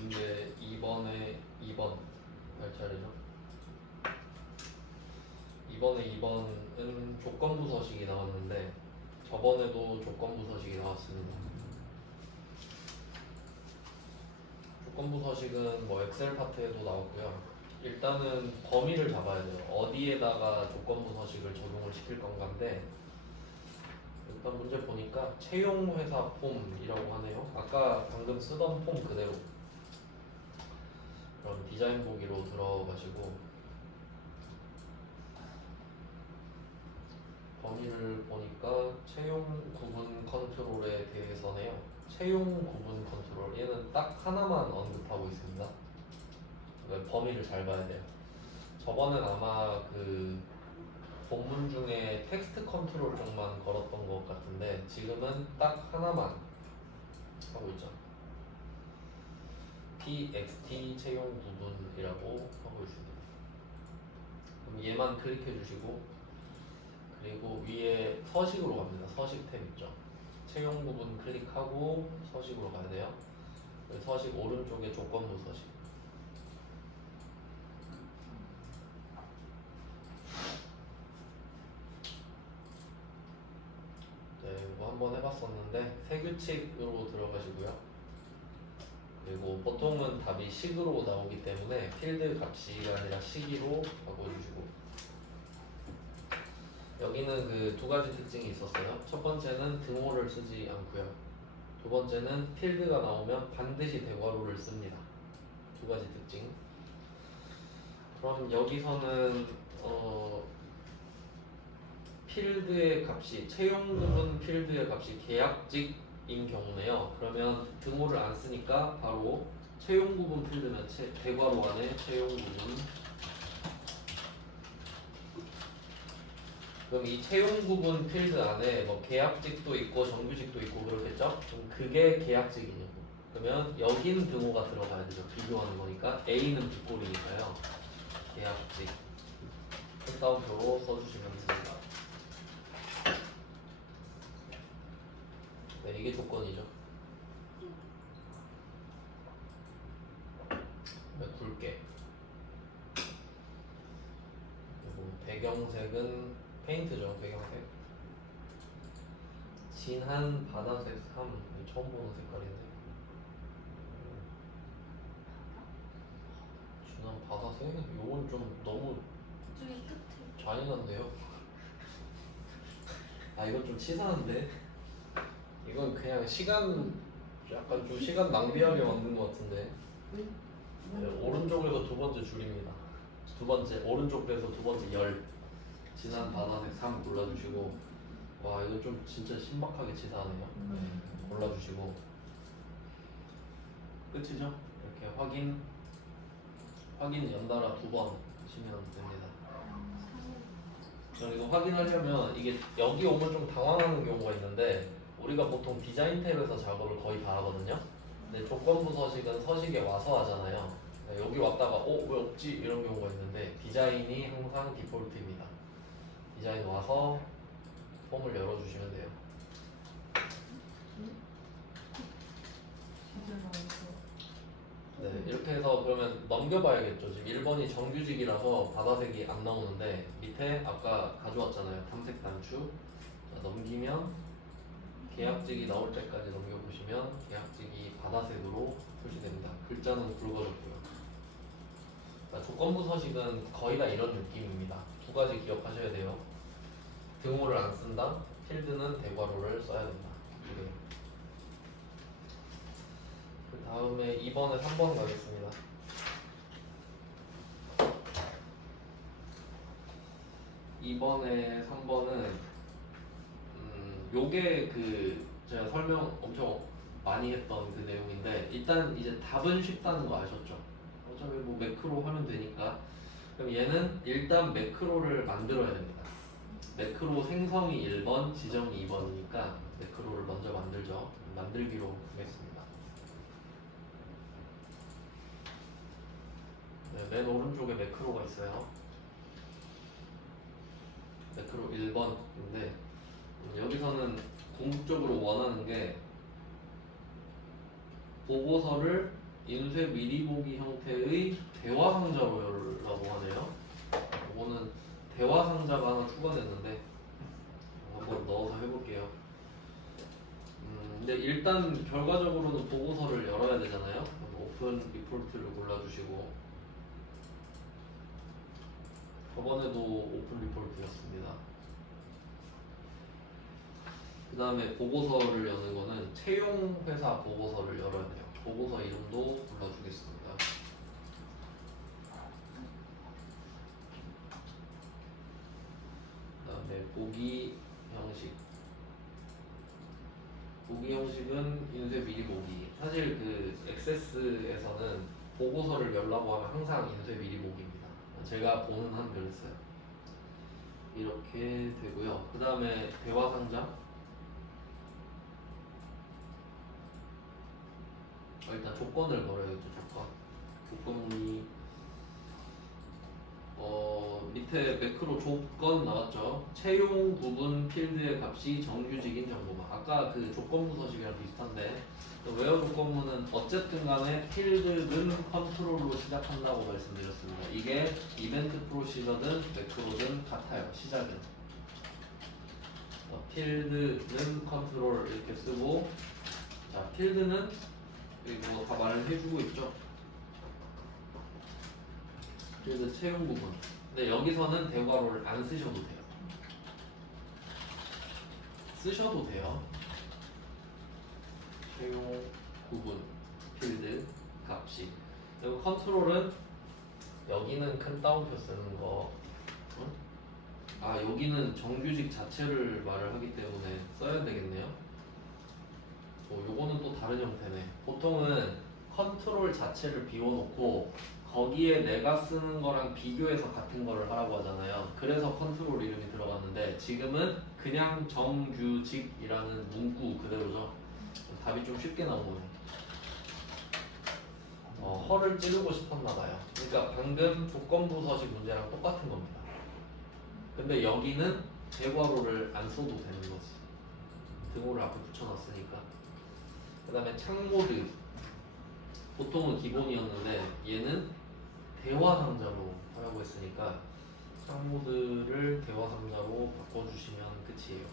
문제 2번에 2번 할 차례죠. 2번에 2번은 조건부 서식이 나왔는데 저번에도 조건부 서식이 나왔습니다. 조건부 서식은 뭐 엑셀 파트에도 나왔고요. 일단은 범위를 잡아야 돼요. 어디에다가 조건부 서식을 적용을 시킬 건가인데 일단 문제 보니까 채용회사 폼이라고 하네요. 아까 방금 쓰던 폼 그대로. 그럼 디자인 보기로 들어가시고 범위를 보니까 채용 구분 컨트롤에 대해서네요. 채용 구분 컨트롤 얘는 딱 하나만 언급하고 있습니다. 그러니까 범위를 잘 봐야 돼요. 저번엔 아마 그 본문 중에 텍스트 컨트롤 쪽만 걸었던 것 같은데 지금은 딱 하나만 하고 있죠. txt 채용 구분이라고 하고 있습니다. 그럼 얘만 클릭해 주시고 그리고 위에 서식으로 갑니다. 서식 탭 있죠. 채용 부분 클릭하고 서식으로 가야 돼요. 서식 오른쪽에 조건부 서식. 네, 이거 한번 해봤었는데 새 규칙으로 들어가시고요. 그리고 보통은 답이 식으로 나오기 때문에 필드 값이 아니라 시기로 바꿔주시고 여기는 그 두 가지 특징이 있었어요. 첫 번째는 등호를 쓰지 않고요. 두 번째는 필드가 나오면 반드시 대괄호를 씁니다. 두 가지 특징. 그럼 여기서는 필드의 값이 채용 부분 필드의 값이 계약직인 경우네요. 그러면 등호를 안 쓰니까 바로 채용 부분 필드는 대괄호 안에 채용 부분. 그럼 이 채용 부분 필드 안에 뭐 계약직도 있고 정규직도 있고 그렇겠죠? 그럼 그게 계약직이냐고. 그러면 여긴 등호가 들어가야 되죠. 비교하는 거니까 A는 빗골이니까요. 계약직 펜다운표로 써주시면 됩니다. 네, 이게 조건이죠. 네, 굵게. 그리고 배경색은 페인트죠. 배경색. 진한 바다색 3. 처음 보는 색깔인데. 진한 바다색? 이건 좀 너무 저기 끝에 잔인한데요? 아 이건 좀 치사한데? 이건 그냥 시간 약간 좀 시간 낭비하게 만든 것 같은데. 네, 오른쪽에서 두 번째 줄입니다. 두 번째 오른쪽 배에서 두 번째 열. 진한 바다색 3 골라주시고 와 이거 좀 진짜 신박하게 치사하네요. 골라주시고 끝이죠? 이렇게 확인 연달아 두 번 하시면 됩니다. 그럼 이거 확인하려면 이게 여기 오면 좀 당황하는 경우가 있는데 우리가 보통 디자인 탭에서 작업을 거의 다 하거든요. 근데 조건부 서식은 서식에 와서 하잖아요. 여기 왔다가 왜 없지? 이런 경우가 있는데 디자인이 항상 디폴트입니다. 디자인 와서 폼을 열어주시면 돼요. 네, 이렇게 해서 그러면 넘겨봐야겠죠. 지금 1번이 정규직이라서 바다색이 안 나오는데 밑에 아까 가져왔잖아요. 탐색 단추. 자, 넘기면 계약직이 나올 때까지 넘겨보시면 계약직이 바다색으로 표시됩니다. 글자는 굵어졌고요. 그러니까 조건부 서식은 거의 다 이런 느낌입니다. 두 가지 기억하셔야 돼요. 등호를 안 쓴다. 필드는 대괄호를 써야 된다. 이게. 그 다음에 2번에 3번 가겠습니다. 2번에 3번은 요게 그 제가 설명 엄청 많이 했던 그 내용인데 일단 이제 답은 쉽다는 거 아셨죠? 어차피 뭐 매크로 하면 되니까 그럼 얘는 일단 매크로를 만들어야 됩니다. 매크로 생성이 1번, 지정이 2번이니까 매크로를 먼저 만들죠. 만들기로 하겠습니다. 네, 맨 오른쪽에 매크로가 있어요. 매크로 1번인데 여기서는 궁극적으로 원하는 게 보고서를 인쇄 미리 보기 형태의 대화 상자라고 하네요. 이거는 대화 상자가 하나 추가됐는데 한번 넣어서 해볼게요. 근데 일단 결과적으로는 보고서를 열어야 되잖아요. 오픈 리포트를 골라주시고, 저번에도 오픈 리포트였습니다. 그 다음에 보고서를 여는 거는 채용 회사 보고서를 열어야 돼요. 보고서 이름도 불러주겠습니다. 그 다음에 보기 형식. 보기 형식은 인쇄 미리 보기. 사실 그 액세스에서는 보고서를 열라고 하면 항상 인쇄 미리 보기입니다. 제가 보는 한 그랬어요. 이렇게 되고요. 그 다음에 대화 상자. 일단 조건을 걸어야겠죠. 조건이 밑에 매크로 조건 나왔죠. 채용 부분 필드의 값이 정규직인 정보만. 아까 그 조건부 서식이랑 비슷한데, 웨어 조건부는 어쨌든 간에 필드는 컨트롤로 시작한다고 말씀드렸습니다. 이게 이벤트 프로시저든 매크로든 같아요. 시작은 필드는 컨트롤 이렇게 쓰고, 자 필드는 이거 다 말을 해주고 있죠. 그래서 채용 부분. 근데 여기서는 대괄호를 안 쓰셔도 돼요. 쓰셔도 돼요. 채용 부분 필드 값이. 그리고 컨트롤은 여기는 큰 따옴표 쓰는 거. 응? 아 여기는 정규직 자체를 말을 하기 때문에 써야 되겠네요. 요거는 또 다른 형태네. 보통은 컨트롤 자체를 비워놓고 거기에 내가 쓰는 거랑 비교해서 같은 거를 하라고 하잖아요. 그래서 컨트롤 이름이 들어갔는데 지금은 그냥 정규직이라는 문구 그대로죠. 답이 좀 쉽게 나온 거네. 허를 찌르고 싶었나 봐요. 그러니까 방금 조건부 서식 문제랑 똑같은 겁니다. 근데 여기는 대괄호를 안 써도 되는 거지. 등호를 앞에 붙여놨으니까. 그 다음에 창모드. 보통은 기본이었는데 얘는 대화 상자로 하라고 했으니까 창모드를 대화 상자로 바꿔주시면 끝이에요.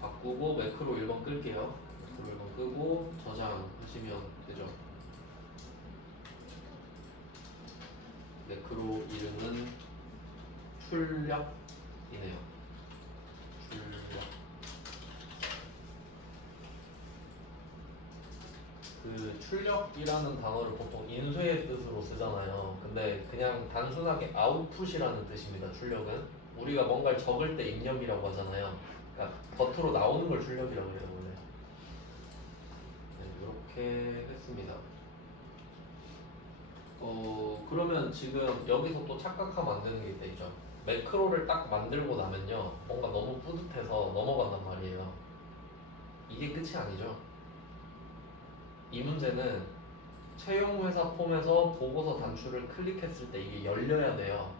바꾸고 매크로 1번 끌게요. 매크로 1번 끄고 저장하시면 되죠. 매크로 이름은 출력이네요. 출력. 그 출력이라는 단어를 보통 인쇄의 뜻으로 쓰잖아요. 근데 그냥 단순하게 아웃풋이라는 뜻입니다. 출력은 우리가 뭔가를 적을 때 입력이라고 하잖아요. 그러니까 겉으로 나오는 걸 출력이라고 해요 원래. 네, 이렇게 했습니다. 그러면 지금 여기서 또 착각하면 안 되는 게 있죠. 매크로를 딱 만들고 나면요 뭔가 너무 뿌듯해서 넘어간단 말이에요. 이게 끝이 아니죠. 이 문제는 채용회사 폼에서 보고서 단추를 클릭했을 때 이게 열려야 돼요.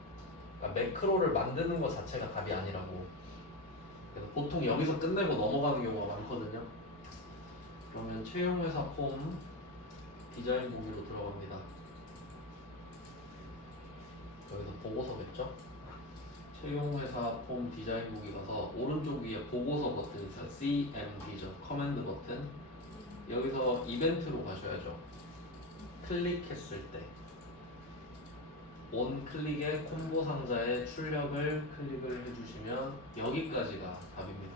그러니까 매크로를 만드는 것 자체가 답이 아니라고. 그래서 보통 여기서 끝내고 넘어가는 경우가 많거든요. 그러면 채용회사 폼 디자인 보기로 들어갑니다. 여기서 보고서겠죠? 채용회사 폼 디자인 보기 가서 오른쪽 위에 보고서 버튼 있어요. CMD죠. 커맨드 버튼. 여기서 이벤트로 가셔야죠. 클릭했을 때 온 클릭에 콤보 상자의 출력을 클릭을 해주시면 여기까지가 답입니다.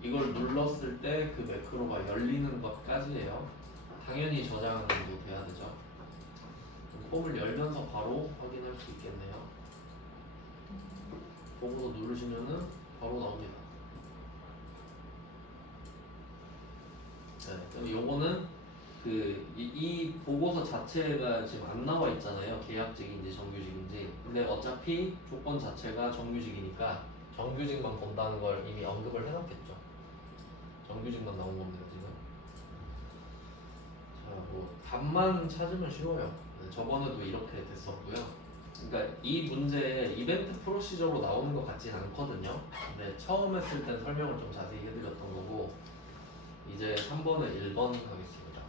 이걸 눌렀을 때 그 매크로가 열리는 것까지예요. 당연히 저장도 돼야 되죠. 폼을 열면서 바로 확인할 수 있겠네요. 보고서 누르시면은 바로 나옵니다. 네, 그럼 요거는 이 보고서 자체가 지금 안 나와 있잖아요. 계약직인지 정규직인지. 근데 어차피 조건 자체가 정규직이니까 정규직만 본다는 걸 이미 언급을 해놨겠죠. 정규직만 나온 겁니다 지금. 자, 뭐 답만 찾으면 쉬워요. 네, 저번에도 이렇게 됐었고요. 그러니까 이 문제 이벤트 프로시저로 나오는 것 같진 않거든요. 근데 처음 했을 땐 설명을 좀 자세히 해드렸던 거고 이제 3번에 1번 가겠습니다.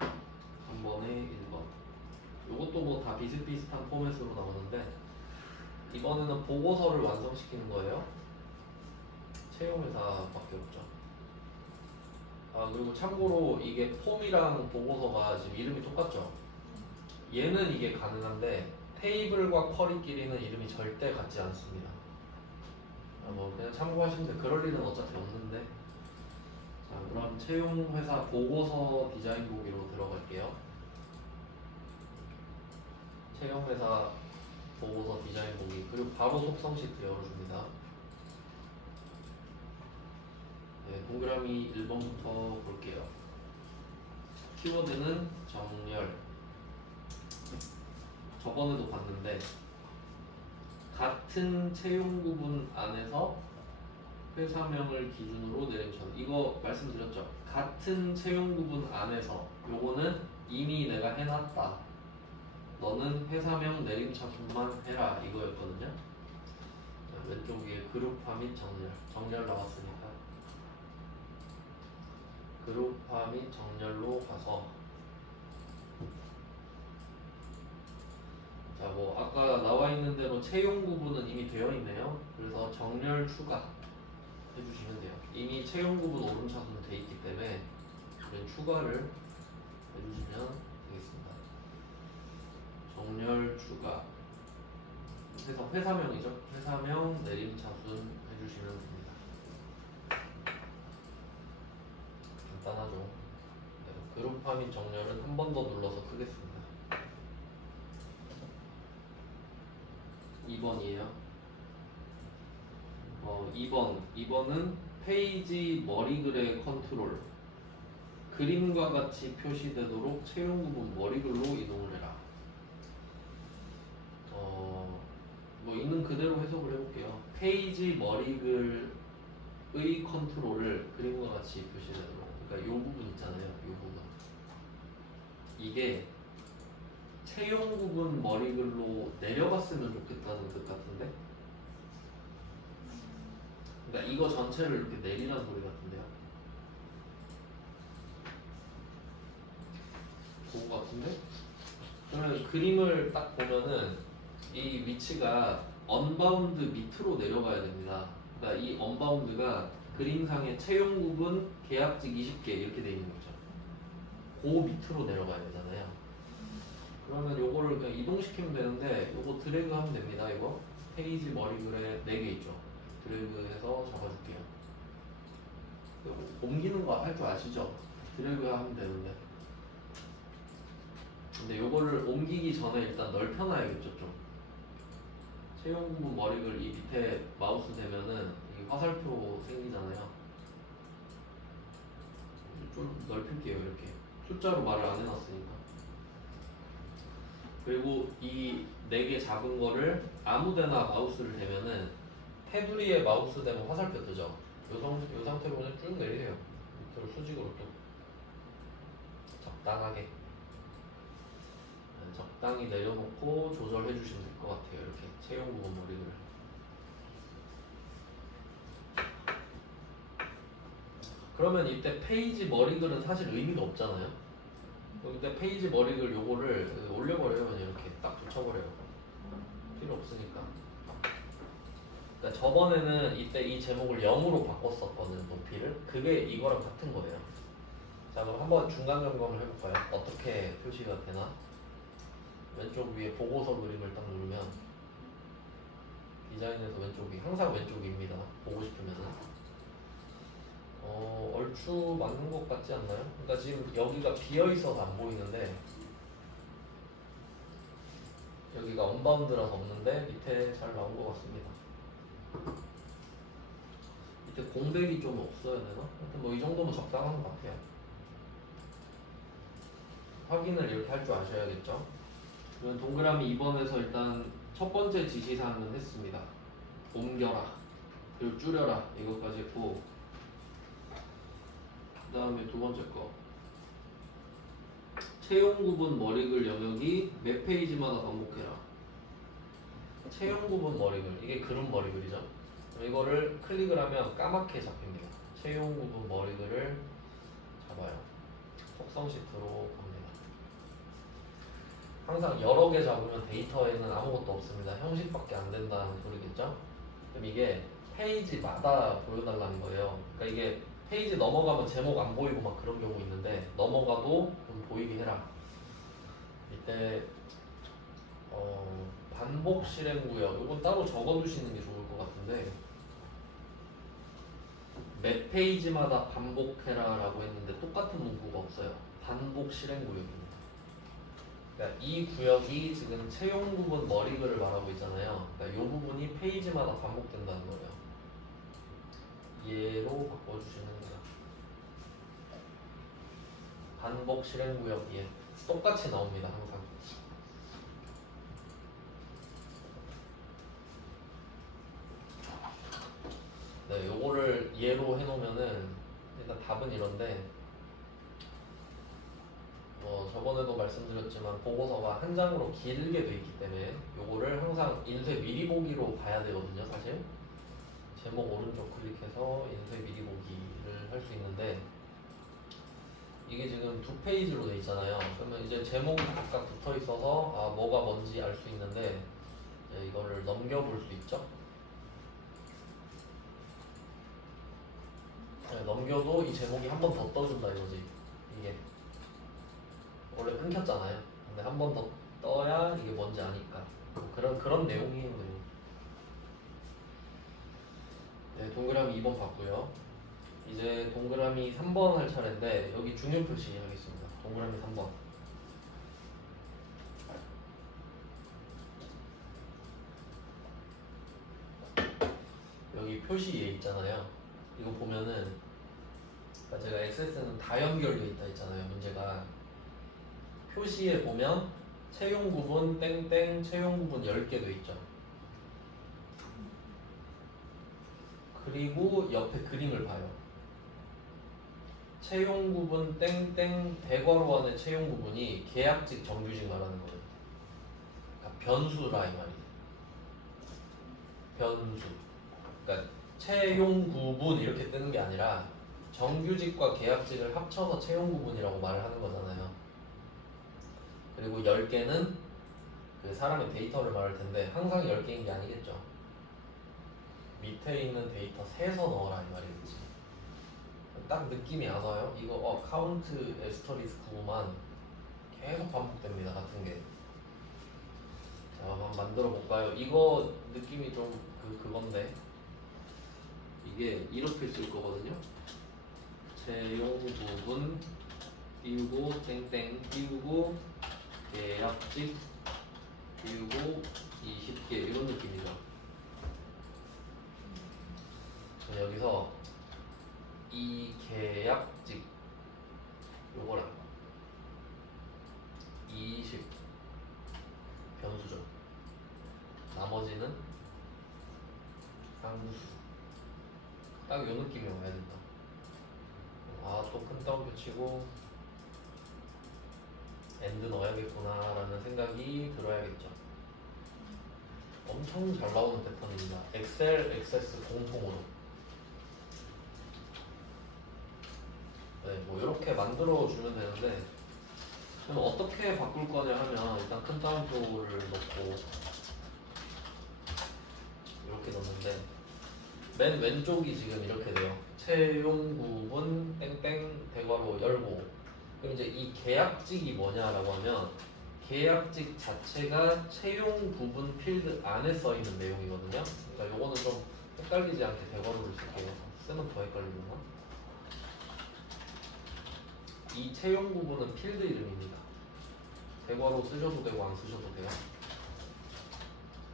3번에 1번. 이것도 뭐 다 비슷비슷한 포맷으로 나오는데 이번에는 보고서를 완성시키는 거예요. 채용회사밖에 없죠. 아 그리고 참고로 이게 폼이랑 보고서가 지금 이름이 똑같죠. 얘는 이게 가능한데 테이블과 쿼리끼리는 이름이 절대 같지 않습니다. 아, 뭐 그냥 참고하시면 돼. 그럴 일은 어차피 없는데. 자 그럼 채용회사 보고서 디자인 보기로 들어갈게요. 채용회사 보고서 디자인 보기 그리고 바로 속성 시트 열어줍니다. 네, 동그라미 1번부터 볼게요. 키워드는 정렬. 저번에도 봤는데 같은 채용 구분 안에서 회사명을 기준으로 내림차순. 이거 말씀드렸죠. 같은 채용 구분 안에서 요거는 이미 내가 해놨다. 너는 회사명 내림차순만 해라 이거였거든요. 자, 왼쪽 위에 그룹화 및 정렬. 정렬 나왔으니까 그룹화 및 정렬로 가서 자, 뭐 아까 나와 있는 대로 채용 구분은 이미 되어 있네요. 그래서 정렬 추가 해주시면 돼요. 이미 채용 구분 오름차순 돼 있기 때문에 그냥 추가를 해주시면 되겠습니다. 정렬 추가. 그래서 회사명이죠. 회사명 내림차순 해주시면 됩니다. 간단하죠. 네, 그룹화 및 정렬은 한 번 더 눌러서 크겠습니다. 2번이에요. 2번은 페이지 머리글의 컨트롤. 그림과 같이 표시되도록 채용 부분 머리글로 이동을 해라. 뭐 있는 그대로 해석을 해볼게요. 페이지 머리글의 컨트롤을 그림과 같이 표시되도록. 그러니까 요 부분 있잖아요. 요 부분. 이게 채용 부분 머리글로 내려갔으면 좋겠다는 뜻 같은데. 그러니까 이거 전체를 이렇게 내리라는 소리 같은데요. 그거 같은데? 그러면 그림을 딱 보면은 이 위치가 언바운드 밑으로 내려가야 됩니다. 그러니까 이 언바운드가 그림상의 채용 구분 계약직 20개 이렇게 돼 있는 거죠. 그 밑으로 내려가야 되잖아요. 그러면 요거를 그냥 이동시키면 되는데 요거 드래그 하면 됩니다. 이거 페이지 머리글에 4개 있죠. 드래그해서 잡아줄게요. 요거 옮기는 거 할 줄 아시죠? 드래그 하면 되는데 근데 요거를 옮기기 전에 일단 넓혀놔야겠죠. 좀 채용 부분 머리글 이 밑에 마우스 대면은 이 화살표 생기잖아요. 좀 넓힐게요. 이렇게 숫자로 말을 안 해놨으니까. 그리고 이 4개 잡은 거를 아무데나 마우스를 대면은 테두리에 마우스 대면 화살표 뜨죠. 요 상태로 그냥 쭉 내리세요. 밑으로 수직으로 또 적당하게 적당히 내려놓고 조절해 주시면 될 것 같아요. 이렇게 채용 부분 머리를. 그러면 이때 페이지 머리글은 사실 의미가 없잖아요. 이때 페이지 머리글 요거를 올려버려요. 그냥 이렇게 딱 붙여버려요. 필요 없으니까. 그러니까 저번에는 이때 이 제목을 0으로 바꿨었거든. 높이를. 그게 이거랑 같은 거예요. 자 그럼 한번 중간 점검을 해볼까요? 어떻게 표시가 되나? 왼쪽 위에 보고서 그림을 딱 누르면 디자인에서 왼쪽이 항상 왼쪽입니다. 보고 싶으면은 얼추 맞는 것 같지 않나요? 그러니까 지금 여기가 비어 있어서 안 보이는데 여기가 언바운드라서 없는데 밑에 잘 나온 것 같습니다. 밑에 공백이 좀 없어야 되나? 하여튼 뭐 이 정도면 적당한 것 같아요. 확인을 이렇게 할 줄 아셔야겠죠? 그러면 동그라미 2번에서 일단 첫 번째 지시사항은 했습니다. 옮겨라 그리고 줄여라 이것까지 했고 그 다음에 두 번째 거 채용 구분 머리글 영역이 몇 페이지마다 반복해라. 채용 구분 머리글 이게 그룹 머리글이죠. 그럼 이거를 클릭을 하면 까맣게 잡힙니다. 채용 부분 머리글을 잡아요. 속성 시트로 갑니다. 항상 여러 개 잡으면 데이터에는 아무것도 없습니다. 형식밖에 안 된다는 소리겠죠? 그럼 이게 페이지마다 보여달라는 거예요. 그러니까 이게 페이지 넘어가면 제목 안 보이고 막 그런 경우 있는데 넘어가도 좀 보이게 해라. 이때 반복 실행 구역 이건 따로 적어두시는 게 좋을 것 같은데 몇 페이지마다 반복해라 라고 했는데 똑같은 문구가 없어요. 반복 실행 구역입니다. 그러니까 이 구역이 지금 채용 부분 머리글을 말하고 있잖아요. 그러니까 이 부분이 페이지마다 반복된다는 거예요. 얘로 바꿔주시는 거예요. 반복 실행 구역 얘 똑같이 나옵니다. 항상. 네, 요거를 얘로 해놓으면은 일단 답은 이런데 저번에도 말씀드렸지만 보고서가 한 장으로 길게 돼 있기 때문에 요거를 항상 인쇄 미리 보기로 봐야 되거든요. 사실 제목 오른쪽 클릭해서 인쇄 미리 보기를 할 수 있는데 이게 지금 두 페이지로 돼 있잖아요. 그러면 이제 제목이 각각 붙어 있어서 아 뭐가 뭔지 알 수 있는데 이제 이거를 넘겨볼 수 있죠. 네, 넘겨도 이 제목이 한 번 더 떠준다 이거지. 이게 원래 끊겼잖아요. 근데 한 번 더 떠야 이게 뭔지 아니까 그런 내용이에요. 내용. 네, 동그라미 2번 봤고요. 이제 동그라미 3번 할 차례인데 여기 중요 표시 하겠습니다. 동그라미 3번. 여기 표시에 있잖아요. 이거 보면은 그러니까 제가 XS는 다 연결돼 있다 했잖아요. 문제가 표시에 보면 채용 부분 땡땡 채용 부분 10개 돼 있죠. 그리고 옆에 그림을 봐요. 채용 부분 땡땡 대괄호 안에 채용 부분이 계약직 정규직 말하는 거예요. 그러니까 변수라 이 말이에요. 변수. 그러니까 채용 부분 이렇게 뜨는 게 아니라 정규직과 계약직을 합쳐서 채용 부분이라고 말을 하는 거잖아요. 그리고 10개는 그 사람의 데이터를 말할 텐데 항상 10개인 게 아니겠죠. 밑에 있는 데이터 세서 넣어라 이 말이겠지. 딱 느낌이 안 와요? 이거 카운트 에스터리스 9만 계속 반복됩니다. 같은 게. 자, 한번 만들어 볼까요? 이거 느낌이 좀 그건데 이게 이렇게 쓸 거거든요. 채용 부분 띄우고 땡땡 띄우고 계약직 띄우고 20개 이런 느낌이죠. 여기서 이 계약직 요거랑 20 변수죠. 나머지는 상수. 딱 요 느낌이 와야 된다. 또 큰 따옴표 치고 엔드 넣어야겠구나 라는 생각이 들어야겠죠. 엄청 잘 나오는 패턴입니다. 엑셀, 액세스 공통으로. 네, 뭐 이렇게 만들어 주면 되는데 그럼 어떻게 바꿀 거냐 하면 일단 큰 따옴표를 넣고 이렇게 넣는데 맨 왼쪽이 지금 이렇게 돼요. 채용 부분 땡땡 대괄호 열고 그럼 이제 이 계약직이 뭐냐라고 하면 계약직 자체가 채용 부분 필드 안에 써 있는 내용이거든요. 그러니까 요거는 좀 헷갈리지 않게 대괄호를 쓸게요. 쓰면 더 헷갈리구나. 이 채용 부분은 필드 이름입니다. 대괄호 쓰셔도 되고 안 쓰셔도 돼요.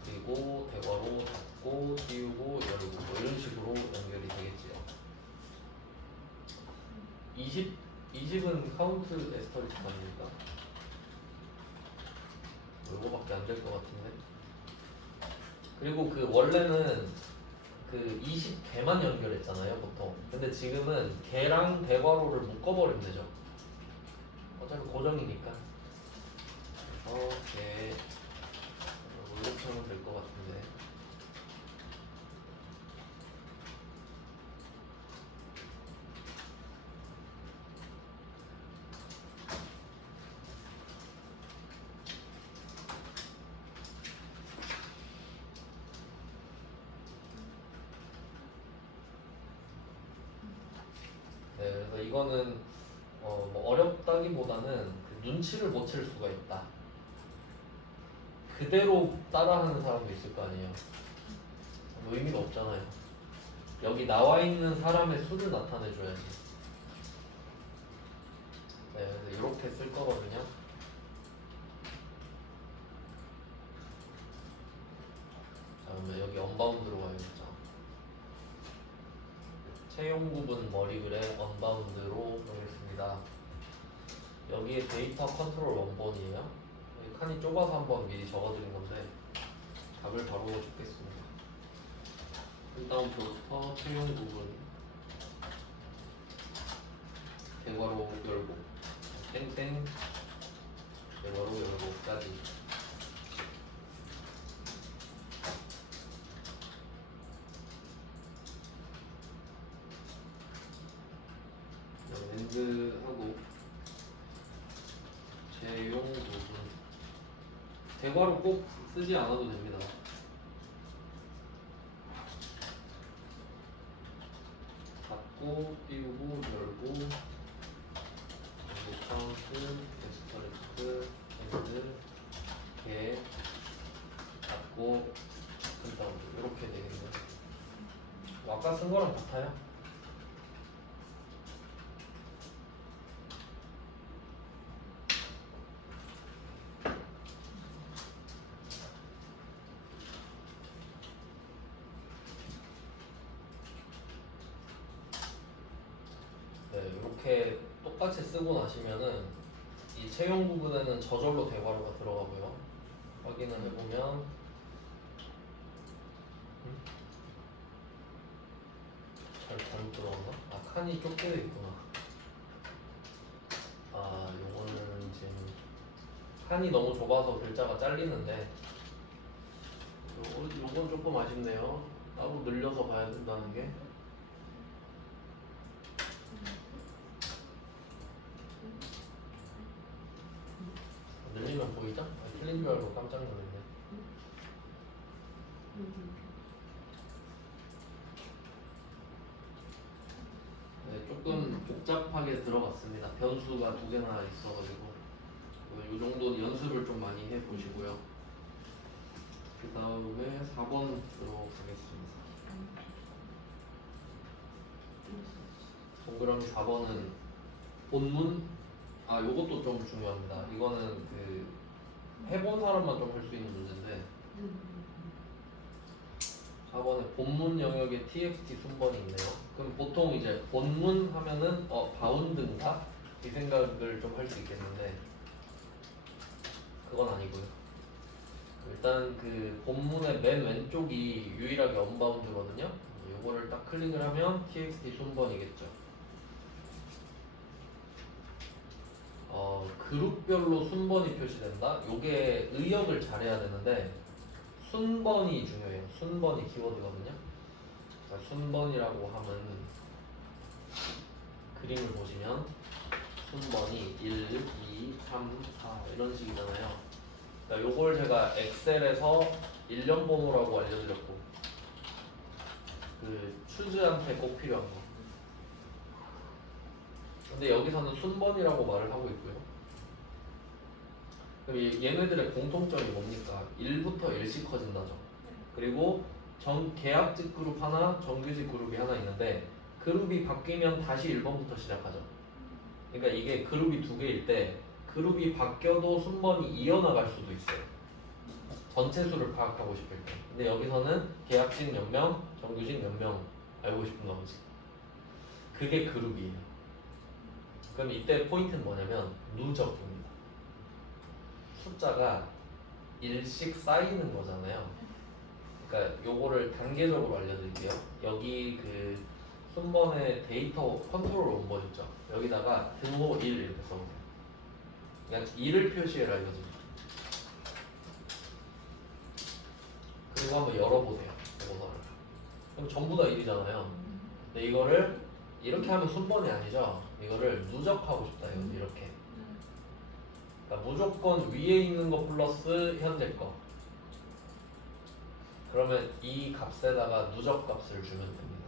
그리고 대괄호 닫고 띄우고 열고 뭐 이런 식으로 연결이 되겠지요. 20은 카운트 에스터리스 아닙니까? 요거밖에 안 될 것 같은데. 그리고 그 원래는 그 20개만 연결했잖아요 보통. 근데 지금은 개랑 대괄호를 묶어버리면 되죠. 어차피 고정이니까. 개 이렇게 하면 될 것 같은데. 이거는 뭐 어렵다기보다는 그 눈치를 못 챌 수가 있다. 그대로 따라하는 사람도 있을 거 아니에요. 뭐 의미가 없잖아요. 여기 나와 있는 사람의 수를 나타내줘야지. 네, 그래서 이렇게 쓸 거거든요. 자, 그러면 여기 언바운드로 가야겠죠. 채용 부분 머리글에 언바운드로 가겠습니다. 여기에 데이터 컨트롤 원본이에요. 여기 칸이 좁아서 한번 미리 적어드린 건데 답을 바로 적겠습니다. 일단부터 채용 부분 대괄호 열고 땡땡 대괄호 열고까지. 엔드하고 채용 부분 대괄호 꼭 쓰지 않아도 됩니다. 닫고 띄우고 열고 카운트 에스터렉스 엔드 개 닫고 일단 이렇게 되겠네요. 아까 쓴 거랑 같아요. 네, 이렇게 똑같이 쓰고 나시면은 이 채용 부분에는 저절로 대괄호가 들어가고요. 확인을 해보면 잘못 들어갔나? 아, 칸이 좁게 돼 있구나. 아, 요거는 지금 칸이 너무 좁아서 글자가 잘리는데 요건 조금 아쉽네요. 따로 늘려서 봐야 된다는 게. 늘리면 보이죠? 아, 틀린 줄 알고 깜짝 놀랐네. 네, 조금 복잡하게 들어갔습니다. 변수가 두 개나 있어가지고 이 정도 연습을 좀 많이 해보시고요. 그 다음에 4번 들어가겠습니다. 동그라미 4번은 본문. 아, 요것도 좀 중요합니다. 이거는 그 해본 사람만 좀 할 수 있는 문제인데 4번에 본문 영역에 txt 순번이 있네요. 그럼 보통 이제 본문 하면은 바운드인가? 이 생각을 좀 할 수 있겠는데 그건 아니고요. 일단 그 본문의 맨 왼쪽이 유일하게 언바운드거든요. 요거를 딱 클릭을 하면 txt 순번이겠죠. 그룹별로 순번이 표시된다? 요게 의역을 잘해야 되는데 순번이 중요해요. 순번이 키워드거든요. 자, 순번이라고 하면 그림을 보시면 순번이 1, 2, 3, 4 이런 식이잖아요. 그러니까 요걸 제가 엑셀에서 일련 번호라고 알려드렸고 그 추즈한테 꼭 필요한 거. 근데 여기서는 순번이라고 말을 하고 있고요. 그럼 얘네들의 공통점이 뭡니까? 1부터 1씩 커진다죠. 그리고 계약직 그룹 하나, 정규직 그룹이 하나 있는데 그룹이 바뀌면 다시 1번부터 시작하죠. 그러니까 이게 그룹이 두 개일 때 그룹이 바뀌어도 순번이 이어나갈 수도 있어요. 전체 수를 파악하고 싶을 때. 근데 여기서는 계약직 몇 명, 정규직 몇 명 알고 싶은 거지. 그게 그룹이에요. 그럼 이때 포인트는 뭐냐면 누적입니다. 숫자가 1씩 쌓이는 거잖아요. 그러니까 요거를 단계적으로 알려드릴게요. 여기 그 순번의 데이터 컨트롤 원본 있죠. 여기다가 등호 1 이렇게 써보세요. 그냥 1을 표시해라 이거지. 그리고 한번 열어보세요. 이거를. 그럼 전부 다 1이잖아요. 근데 이거를 이렇게 하면 순번이 아니죠. 이거를 누적하고 싶다 이렇게. 그러니까 무조건 위에 있는 거 플러스 현재 거. 그러면 이 값에다가 누적 값을 주면 됩니다.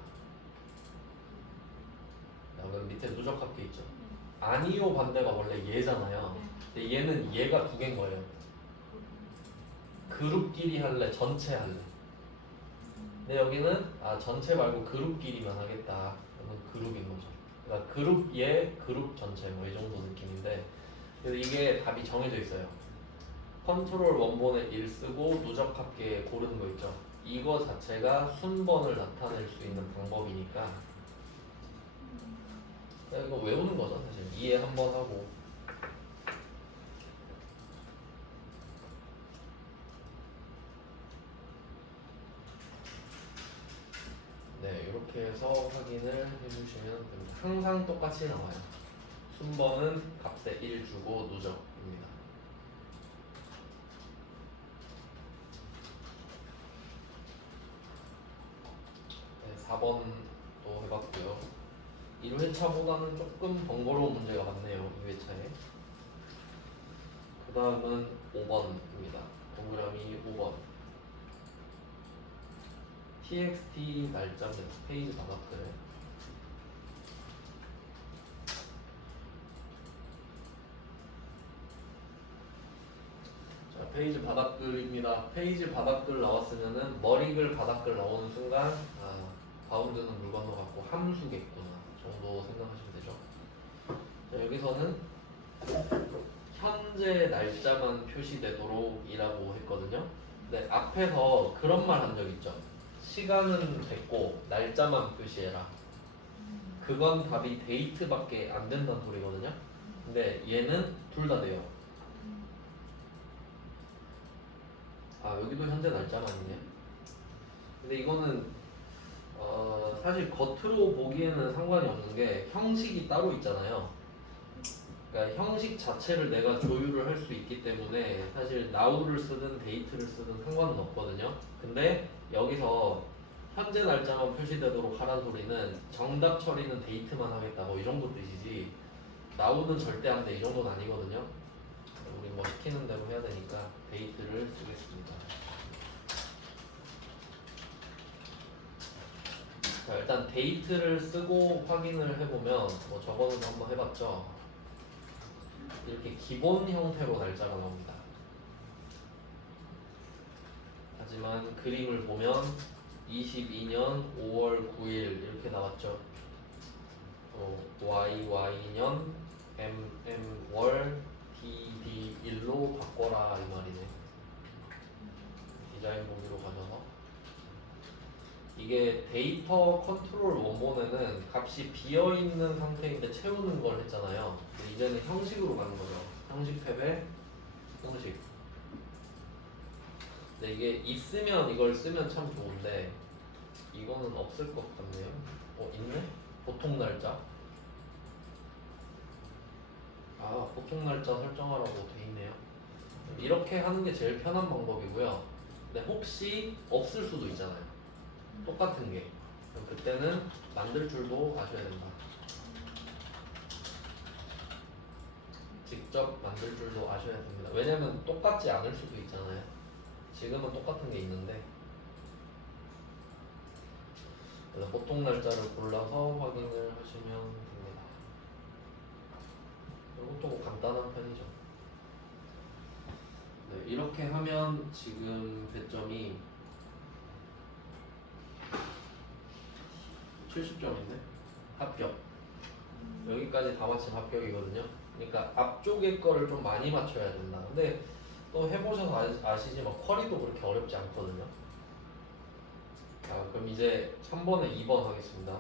그럼 밑에 밑에 누적 합계 있죠. 아니요 반대가 원래 얘잖아요. 근데 얘는 얘가 두 개인 거예요. 그룹끼리 할래, 전체 할래. 근데 여기는 전체 말고 그룹끼리만 하겠다. 그러면 그룹인 거죠. 그러니까 그룹 얘, 그룹 전체 뭐 이 정도 느낌인데, 그래서 이게 답이 정해져 있어요. 컨트롤 원본에 1 쓰고 누적 합계 고르는 거 있죠. 이거 자체가 순번을 나타낼 수 있는 방법이니까 이거 외우는 거죠. 사실 이해 한번 하고. 네, 이렇게 해서 확인을 해주시면 됩니다. 항상 똑같이 나와요. 순번은 값에 1 주고 누적입니다. 네, 4번도 해봤고요. 1회차보다는 조금 번거로운 문제가 많네요. 2회차에. 그 다음은 5번입니다. 동그라미 5번. txt 날짜입니다. 페이지 바닥글. 자, 페이지 바닥글입니다. 페이지 바닥글 나왔으면은 머리글 바닥글 나오는 순간 바운드는 물 건너갔고 함수겠구나 정도 생각하시면 되죠. 자, 여기서는 현재 날짜만 표시되도록 이라고 했거든요. 근데 앞에서 그런 말 한 적 있죠. 시간은 됐고 날짜만 표시해라. 그건 답이 데이트밖에 안 된다는 소리거든요. 근데 얘는 둘 다 돼요. 여기도 현재 날짜가 아니네. 근데 이거는 사실 겉으로 보기에는 상관이 없는 게 형식이 따로 있잖아요. 그러니까 형식 자체를 내가 조율을 할 수 있기 때문에 사실 now를 쓰든 date를 쓰든 상관은 없거든요. 근데 여기서 현재 날짜만 표시되도록 하라는 소리는 정답 처리는 date만 하겠다 뭐 이 정도 뜻이지 now는 절대 안 돼 이 정도는 아니거든요. 우리 뭐 시키는 대로 해야 되니까 date를 쓰겠습니다. 자, 일단 date를 쓰고 확인을 해보면 뭐 저번에도 한번 해봤죠. 이렇게 기본 형태로 날짜가 나옵니다. 하지만 그림을 보면 22년 5월 9일 이렇게 나왔죠. YY년 MM월 DD1로 바꿔라 이 말이네. 디자인 보기로 가져서 이게 데이터 컨트롤 원본에는 값이 비어있는 상태인데 채우는 걸 했잖아요. 이제는 형식으로 가는 거죠. 형식 탭에 형식. 근데 이게 있으면 이걸 쓰면 참 좋은데 이거는 없을 것 같네요. 있네? 보통 날짜. 보통 날짜 설정하라고 돼 있네요. 이렇게 하는 게 제일 편한 방법이고요. 근데 혹시 없을 수도 있잖아요. 똑같은 게. 그럼 그때는 만들 줄도 아셔야 된다. 직접 만들 줄도 아셔야 됩니다. 왜냐면 똑같지 않을 수도 있잖아요. 지금은 똑같은 게 있는데. 그래서 보통 날짜를 골라서 확인을 하시면 됩니다. 이것도 뭐 간단한 편이죠. 네, 이렇게 하면 지금 배점이 70점인데 합격. 여기까지 다 맞히면 합격이거든요. 그러니까 앞쪽에 거를 좀 많이 맞춰야 된다. 근데 또 해보셔서 아시지만 쿼리도 그렇게 어렵지 않거든요. 자, 그럼 이제 3번에 2번 하겠습니다.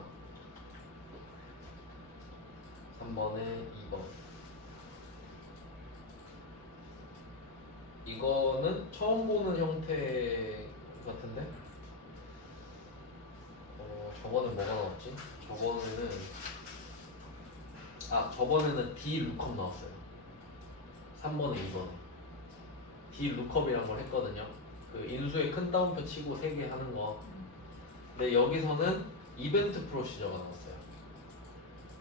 3번에 2번. 이거는 처음 보는 형태 같은데? 저번에 뭐가 나왔지? 저번에는 D 루컵 나왔어요. 3번에 2번에 D 루컵이란 걸 했거든요. 그 인수에 큰 따옴표 치고 3개 하는 거. 근데 여기서는 이벤트 프로시저가 나왔어요.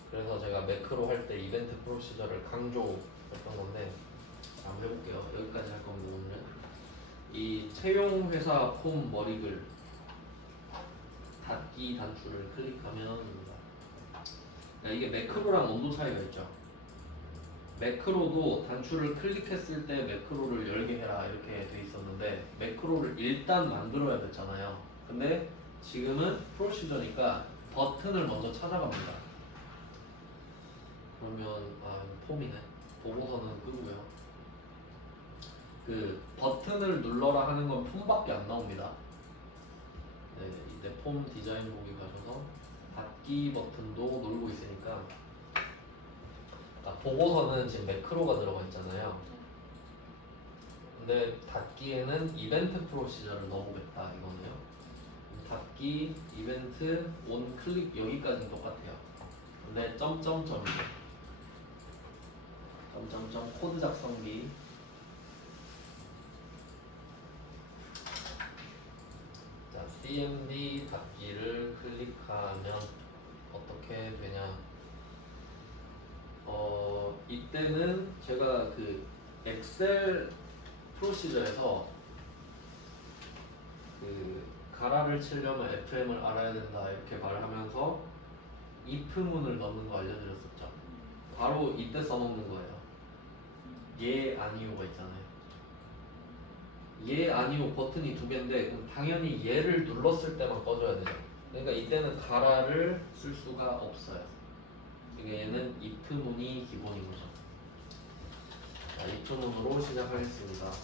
그래서 제가 매크로 할 때 이벤트 프로시저를 강조했던 건데 한번 해볼게요. 여기까지 할 겁니다. 오늘은 이 채용 회사 폼 머리글 닫기 단추를 클릭하면 이게 매크로랑 온도 차이가 있죠. 매크로도 단추를 클릭했을 때 매크로를 열게 해라 이렇게 돼 있었는데 매크로를 일단 만들어야 됐잖아요. 근데 지금은 프로시저니까 버튼을 먼저 찾아갑니다. 그러면 이거 폼이네. 보고서는 끄고요. 그 버튼을 눌러라 하는 건 폼밖에 안 나옵니다. 네, 이제 폼 디자인 보기 가셔서 닫기 버튼도 누르고 있으니까 보고서는 지금 매크로가 들어가 있잖아요. 근데 닫기에는 이벤트 프로시저를 넣어보겠다 이거네요. 닫기, 이벤트, 온 클릭 여기까지는 똑같아요. 근데 점점점이죠. 점점점 코드 작성기. 자, CMD 닫기를 클릭하면 어떻게 되냐? 이때는 제가 그 엑셀 프로시저에서 그 가라를 치려면 FM을 알아야 된다 이렇게 말을 하면서 if문을 넣는 거 알려드렸었죠. 바로 이때 써놓는 거예요. 예 아니오가 있잖아요. 예 아니오 버튼이 두 개인데 그럼 당연히 예를 눌렀을 때만 꺼져야 되죠. 그러니까 이때는 가라를 쓸 수가 없어요. 그러니까 얘는 if문이 기본인 거죠. 자, if문으로 시작하겠습니다. 자,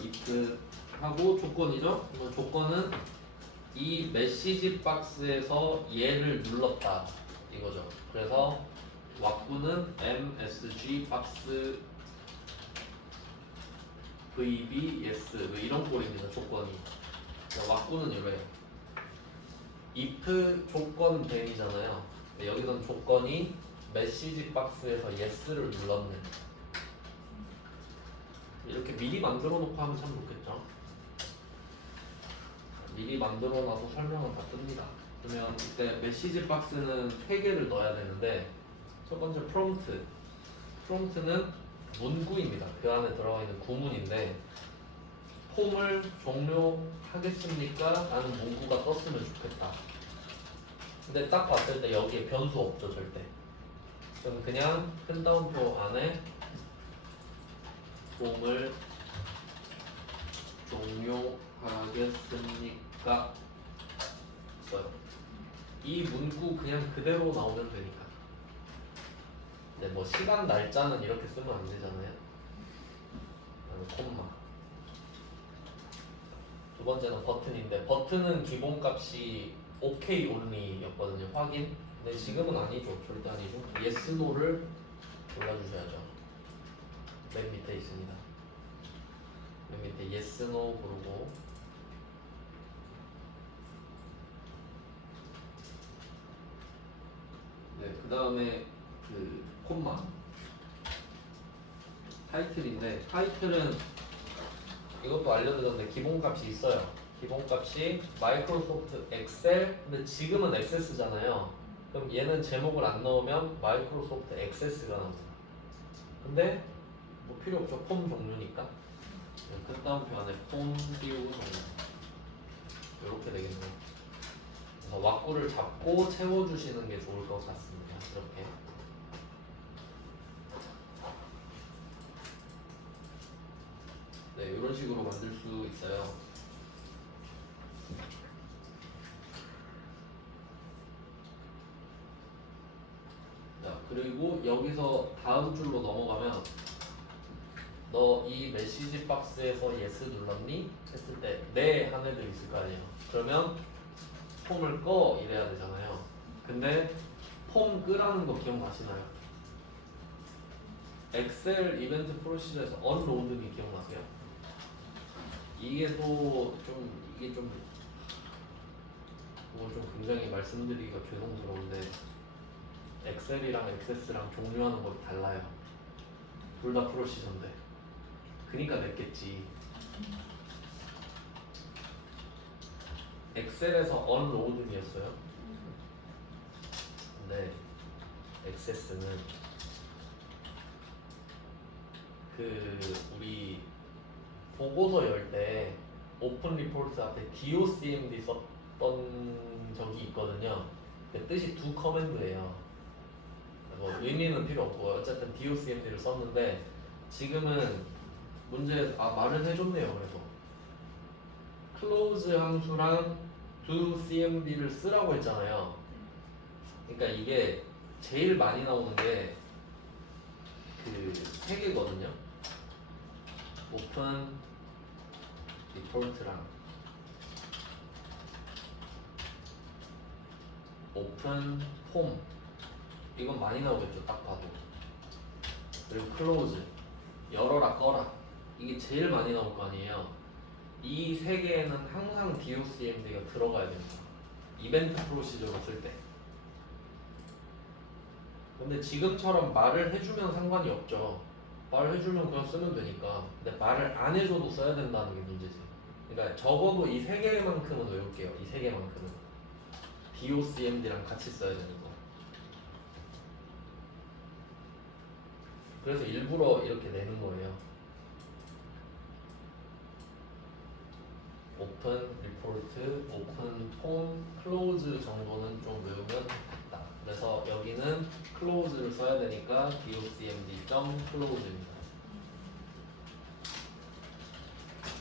if 하고 조건이죠. 그러면 조건은 이 메시지 박스에서 얘를 눌렀다 이거죠. 그래서 왁구는 MSG 박스 VB yes 뭐 이런 꼴입니다. 조건이. 왁구는 이래요. if 조건 됨이잖아요. 여기선 조건이 메시지 박스에서 yes를 눌렀네. 이렇게 미리 만들어 놓고 하면 참 좋겠죠. 미리 만들어 놔서 설명은 다 뜹니다. 그러면 이때 메시지 박스는 3개를 넣어야 되는데 첫 번째 프롬프트. 프롬프트는 문구입니다. 그 안에 들어가 있는 구문인데 폼을 종료하겠습니까? 라는 문구가 떴으면 좋겠다. 근데 딱 봤을 때 여기에 변수 없죠, 절대. 그럼 그냥 큰 따옴표 안에 폼을 종료하겠습니까? 써요. 이 문구 그냥 그대로 나오면 되니까. 근데 뭐 시간 날짜는 이렇게 쓰면 안 되잖아요. 콤마. 두 번째는 버튼인데 버튼은 기본값이 OK only였거든요. 확인. 근데 지금은 아니죠. 절대 아니죠. yes, no를 골라주셔야죠. 맨 밑에 있습니다. 맨 밑에 yes, no 부르고 네, 그 다음에 그 콤마 타이틀인데 타이틀은 이것도 알려드렸는데 기본값이 있어요. 기본값이 마이크로소프트 엑셀 근데 지금은 액세스잖아요. 그럼 얘는 제목을 안 넣으면 마이크로소프트 액세스가 나옵니다. 근데 뭐 필요 없죠. 폼 종류니까 그 다음표 안에 폼 띄우고 종류 이렇게 되겠네요. 그래서 왁구를 잡고 채워주시는 게 좋을 것 같습니다. 이렇게 네, 이런 식으로 만들 수 있어요. 자, 그리고 여기서 다음 줄로 넘어가면 너 이 메시지 박스에서 yes 눌렀니? 했을 때 네 하는 애들 있을 거 아니에요. 그러면 폼을 꺼 이래야 되잖아요. 근데 폼 끄라는 거 기억나시나요? 엑셀 이벤트 프로시저에서 언로드니 기억나세요? 이게 좀 그거 좀 굉장히 말씀드리기가 죄송스러운데 엑셀이랑 액세스랑 종료하는 거 달라요. 둘 다 프로시저인데 그니까 냈겠지. 엑셀에서 언로드니였어요. 근데 액세스는 우리 보고서 열 때 오픈 리포트 앞에 DOCMD 썼던 적이 있거든요. 그 뜻이 두 커맨드예요. 뭐 의미는 필요 없고 어쨌든 docmd를 썼는데 지금은 문제에서 말을 해줬네요. 그래서 close 함수랑 docmd를 쓰라고 했잖아요. 그러니까 이게 제일 많이 나오는 게 그 세 개거든요. 오픈 리포트랑 오픈 폼 이건 많이 나오겠죠. 딱 봐도. 그리고 클로즈 열어라 꺼라 이게 제일 많이 나올 거 아니에요. 이 세 개에는 항상 docmd가 들어가야 됩니다. 이벤트 프로시저로 쓸 때. 근데 지금처럼 말을 해주면 상관이 없죠. 말을 해주면 그냥 쓰면 되니까. 근데 말을 안 해줘도 써야 된다는 게 문제지. 그러니까 적어도 이 세 개만큼은 외울게요. 이 세 개만큼은 docmd랑 같이 써야 되는 거. 그래서 일부러 이렇게 내는 거예요. 오픈 리포트, 오픈 폼, 클로즈 정도는 좀 외우면 됐다. 그래서 여기는 클로즈를 써야 되니까 docmd.close입니다.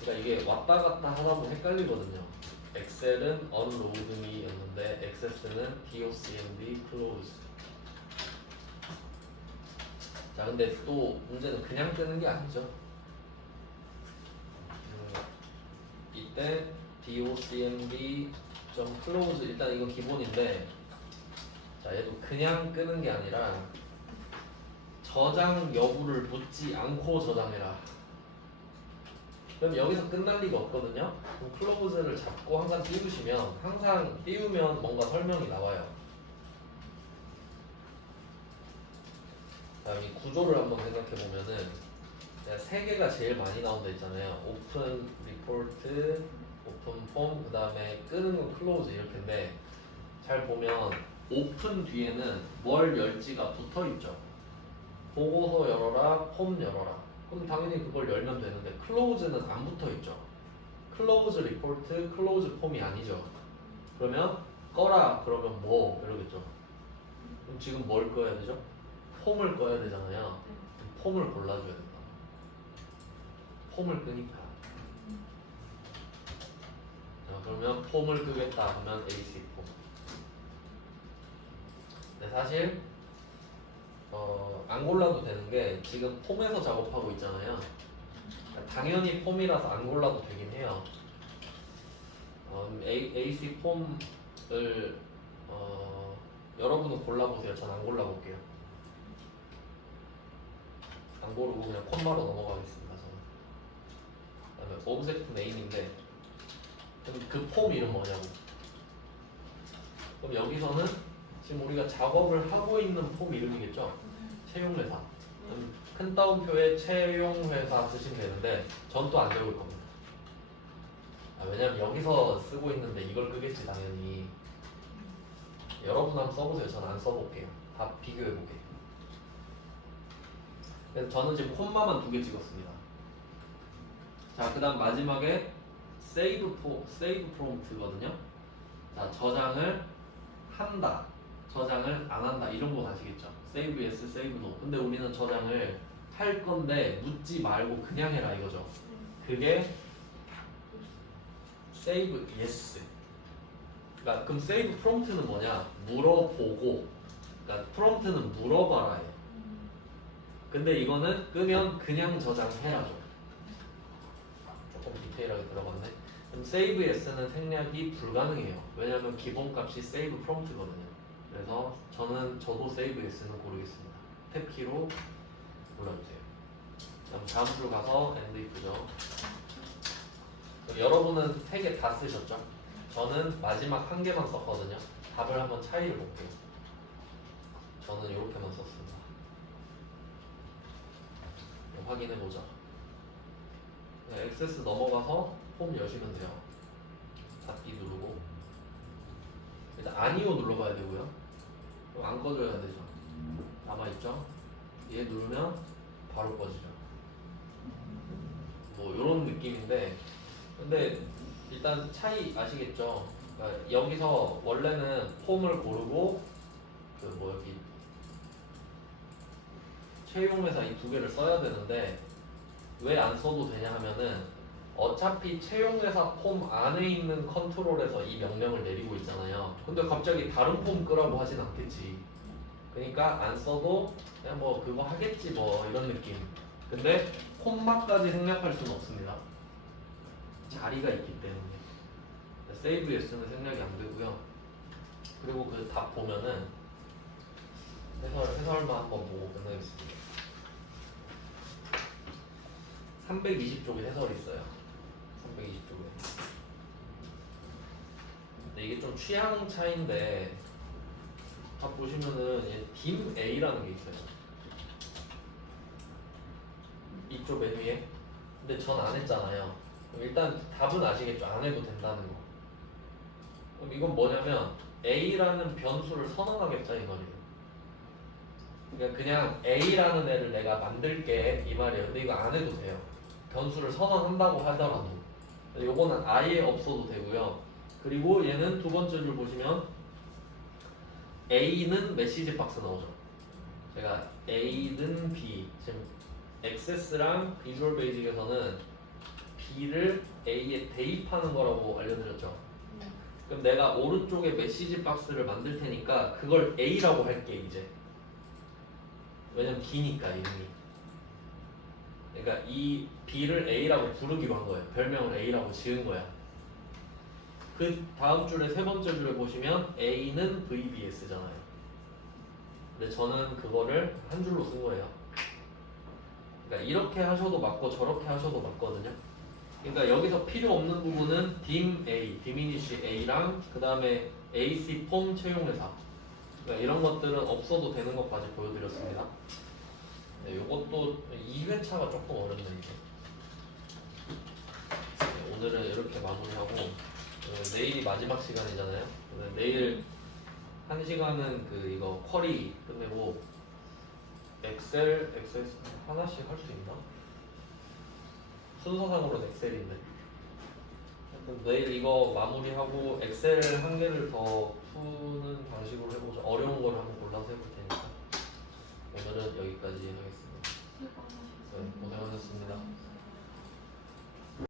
그러니까 이게 왔다 갔다 하다 보면 헷갈리거든요. 엑셀은 unload me였는데 access는 docmd close. 자, 근데 또 문제는 그냥 뜨는 게 아니죠. 이때 docmd.close 일단 이건 기본인데, 자 얘도 그냥 끄는 게 아니라 저장 여부를 묻지 않고 저장해라. 그럼 여기서 끝날 리가 없거든요. 그럼 클로즈를 잡고 항상 띄우시면 항상 띄우면 뭔가 설명이 나와요. 다음 이 구조를 한번 생각해 보면은 세 개가 제일 많이 나온다 했잖아요. 오픈 리포트, 오픈 폼, 그 다음에 끄는 건 클로즈 이렇게인데 잘 보면 오픈 뒤에는 뭘 열지가 붙어 있죠. 보고서 열어라, 폼 열어라. 그럼 당연히 그걸 열면 되는데 클로즈는 안 붙어 있죠. 클로즈 리포트, 클로즈 폼이 아니죠. 그러면 꺼라 그러면 뭐 이러겠죠. 그럼 지금 뭘 꺼야 되죠? 폼을 꺼야 되잖아요. 폼을 골라줘야 된다. 폼을 끄니까. 자, 그러면 폼을 끄겠다 하면 AC 폼. 근데 사실 안 골라도 되는 게 지금 폼에서 작업하고 있잖아요. 당연히 폼이라서 안 골라도 되긴 해요. AC 폼을 여러분은 골라보세요. 전 안 골라볼게요. 안 고르고 그냥 콤마로 넘어가겠습니다. 저는. 그다음에 오브젝트 네임인데 그 폼 이름 뭐냐고. 그럼 여기서는 지금 우리가 작업을 하고 있는 폼 이름이겠죠. 채용회사. 큰 따옴표에 채용회사 쓰시면 되는데 전 또 안 적을 겁니다. 왜냐면 여기서 쓰고 있는데 이걸 끄겠지 당연히. 여러분 한번 써보세요. 저는 안 써볼게요. 다 비교해볼게요. 그래서 저는 지금 콤마만 2개 찍었습니다. 자, 그 다음 마지막에 save prompt거든요. 자, 저장을 한다, 저장을 안 한다 이런 거 아시겠죠? save yes, save no. 근데 우리는 저장을 할 건데 묻지 말고 그냥 해라 이거죠. 그게 save yes. 그러니까 그럼 save prompt는 뭐냐? 물어보고. 그러니까 prompt는 물어봐라예요. 근데 이거는 끄면 그냥 저장해라죠. 조금 디테일하게 들어갔네. 그럼 save yes는 생략이 불가능해요. 왜냐하면 기본값이 save prompt거든요. 그래서 저도 save yes는 고르겠습니다. 탭키로 골라주세요. 그럼 다음 줄 가서 end if죠. 여러분은 3개 다 쓰셨죠? 저는 마지막 1개만 썼거든요. 답을 한번 차이를 볼게요. 저는 이렇게만 썼습니다. 확인해보자. 네, 액세스 넘어가서 폼 여시면 돼요. 닫기 누르고 일단 아니오 눌러봐야 되고요. 그럼 안 꺼져야 되죠. 남아있죠? 얘 누르면 바로 꺼지죠. 뭐 이런 느낌인데 근데 일단 차이 아시겠죠? 그러니까 여기서 원래는 폼을 고르고 그 뭐 여기 채용회사 이 두 개를 써야 되는데 왜 안 써도 되냐 하면은 어차피 채용회사 폼 안에 있는 컨트롤에서 이 명령을 내리고 있잖아요. 근데 갑자기 다른 폼 끄라고 하진 않겠지. 그러니까 안 써도 그냥 뭐 그거 하겠지 뭐 이런 느낌. 근데 콤마까지 생략할 수는 없습니다. 자리가 있기 때문에. 세이브 예스는 생략이 안 되고요. 그리고 그 답 보면은 해설만 한번 보고 끝내겠습니다. 320쪽에 해설이 있어요. 320쪽에. 근데 이게 좀 취향 차인데 답 보시면은 딤 A라는 게 있어요. 이쪽 맨 위에. 근데 전 안 했잖아요. 그럼 일단 답은 아시겠죠? 안 해도 된다는 거. 그럼 이건 뭐냐면 A라는 변수를 선언하겠다 이 말이에요. 그러니까 그냥 A라는 애를 내가 만들게 이 말이에요. 근데 이거 안 해도 돼요. 변수를 선언한다고 하더라도. 요거는 아예 없어도 되고요. 그리고 얘는 두 번째 줄 보시면 A는 메시지 박스 나오죠. 제가 A는 B 지금 액세스랑 비주얼 베이직에서는 B를 A에 대입하는 거라고 알려드렸죠. 그럼 내가 오른쪽에 메시지 박스를 만들 테니까 그걸 A라고 할게 이제. 왜냐면 B니까 이름이. 그러니까 이 B를 A라고 부르기로 한 거예요. 별명을 A라고 지은 거야. 그 다음 줄에 세 번째 줄에 보시면 A는 VBS잖아요. 근데 저는 그거를 한 줄로 쓴 거예요. 그러니까 이렇게 하셔도 맞고 저렇게 하셔도 맞거든요. 그러니까 여기서 필요 없는 부분은 dim A, diminish A랑 그 다음에 AC 폼 채용회사. 그러니까 이런 것들은 없어도 되는 것까지 보여드렸습니다. 네, 요것도 2회차가 조금 어렵네요. 네, 오늘은 이렇게 마무리하고 내일이 마지막 시간이잖아요. 내일 1시간은 그 이거 쿼리 끝내고 엑셀 하나씩 할 수 있나? 순서상으로는 엑셀인데 하여튼 내일 이거 마무리하고 엑셀 한 개를 더 푸는 방식으로 해보자. 어려운 거를 한번 골라서 해볼 테니까 오늘은 여기까지 하겠습니다. 네, 고생하셨습니다.